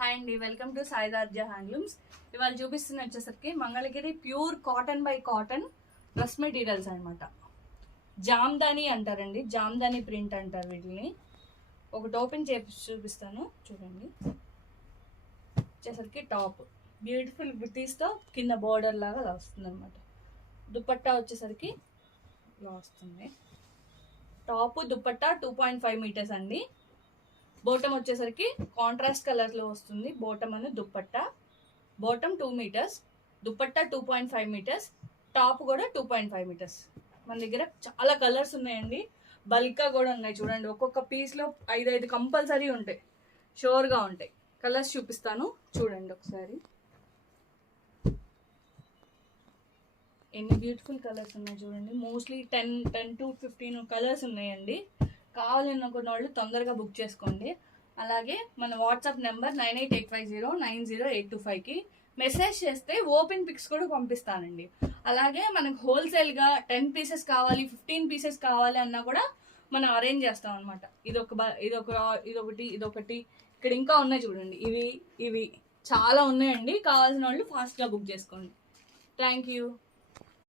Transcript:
Hi అండి, welcome to సాయిదార్జా handlooms. ఇవాళ చూపిస్తున్న వచ్చేసరికి Mangalagiri pure cotton by cotton dress materials అనమాట. జామ్దాని అంటారండి, జామ్దాని ప్రింట్ అంటారు వీటిని. ఒకటి ఓపెన్ చేసి చూపిస్తాను చూడండి. వచ్చేసరికి టాప్ బ్యూటిఫుల్ బుటీస్తో కింద బోర్డర్ లాగా అలా వస్తుంది అనమాట. దుపట్టా వచ్చేసరికి ఇలా వస్తుంది. టాప్ దుపట్టా 2.5 మీటర్స్ అండి. బోటమ్ వచ్చేసరికి కాంట్రాస్ట్ కలర్లో వస్తుంది. బోటమ్ అని dupatta, bottom 2 metres, dupatta 2.5 metres, top కూడా 2.5 మీటర్స్. మన దగ్గర చాలా కలర్స్ ఉన్నాయండి, బల్క్గా కూడా ఉన్నాయి. చూడండి, ఒక్కొక్క పీస్లో 5 కంపల్సరీ ఉంటాయి, షూర్గా ఉంటాయి. కలర్స్ చూపిస్తాను చూడండి ఒకసారి. ఎన్ని బ్యూటిఫుల్ కలర్స్ ఉన్నాయి చూడండి. మోస్ట్లీ 10 to 15 కలర్స్ ఉన్నాయండి. కావాలనుకున్న వాళ్ళు తొందరగా బుక్ చేసుకోండి. అలాగే మన వాట్సాప్ నెంబర్ 9885090825కి మెసేజ్ చేస్తే ఓపెన్ పిక్స్ కూడా పంపిస్తానండి. అలాగే మనకు హోల్సేల్గా 10 పీసెస్ కావాలి, 15 పీసెస్ కావాలి అన్నా కూడా మనం అరేంజ్ చేస్తాం అనమాట. ఇదొకటి ఇక్కడ ఇంకా ఉన్నాయి చూడండి. ఇవి చాలా ఉన్నాయండి. కావాల్సిన వాళ్ళు ఫాస్ట్గా బుక్ చేసుకోండి. Thank you.